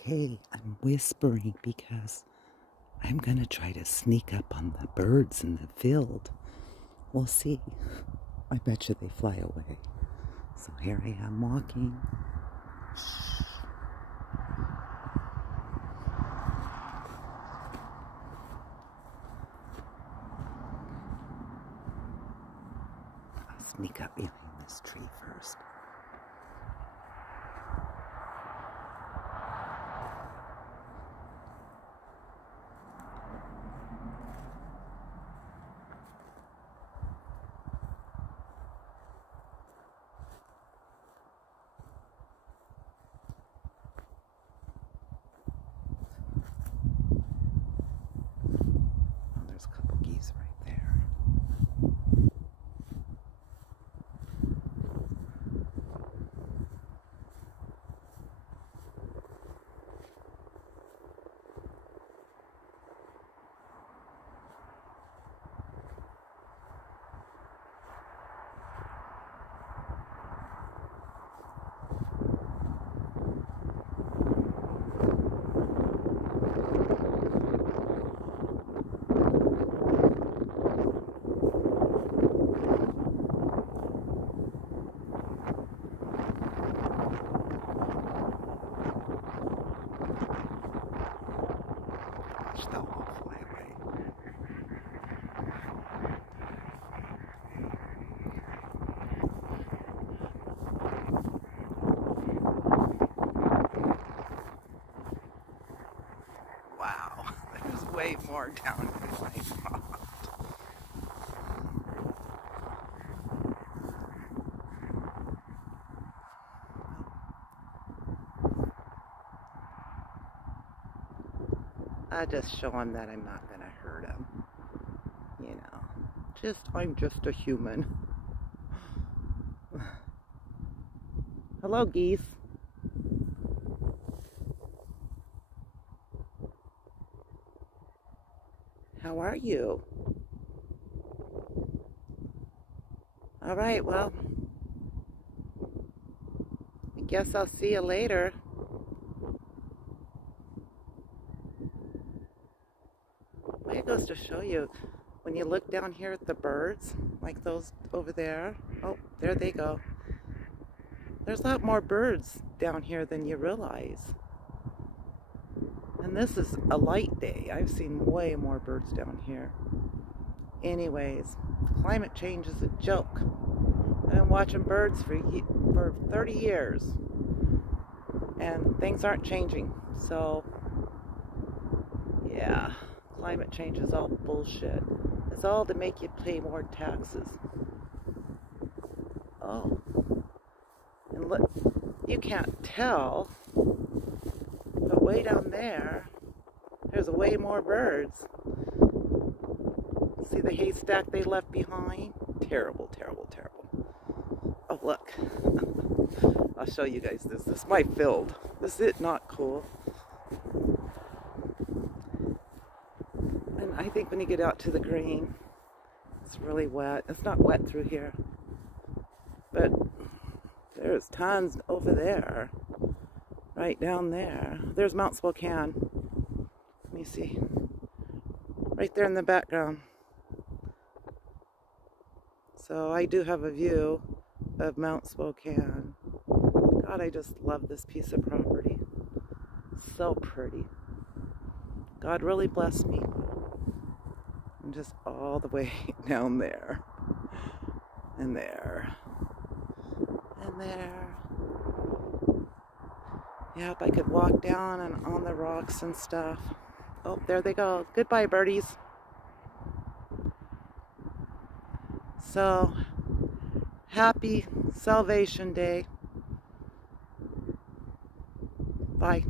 Okay, I'm whispering because I'm gonna try to sneak up on the birds in the field. We'll see. I bet you they fly away. So here I am walking. Shh. I'll sneak up behind this tree first. Oh, there's a couple geese right there. They'll all fly away. Wow, there's way more down than I thought. I just show him that I'm not gonna hurt him. You know, I'm just a human. Hello, geese. How are you? All right, well, I guess I'll see you later. It goes to show you, when you look down here at the birds, like those over there, oh, there they go. There's a lot more birds down here than you realize. And this is a light day. I've seen way more birds down here. Anyways, climate change is a joke. I've been watching birds for 30 years, and things aren't changing. So, yeah. Climate change is all bullshit. It's all to make you pay more taxes. Oh. And look, you can't tell, but way down there's way more birds. See the haystack they left behind? Terrible, terrible, terrible. Oh, look. I'll show you guys this. This is my field. Is it not cool? And I think when you get out to the green, it's really wet. It's not wet through here, but there's tons over there, right down there. There's Mount Spokane. Let me see. Right there in the background. So I do have a view of Mount Spokane. God, I just love this piece of property. So pretty. God really blessed me. And just all the way down there. And there. And there. Yep, I could walk down and on the rocks and stuff. Oh, there they go. Goodbye, birdies. So, happy Salvation Day. Bye.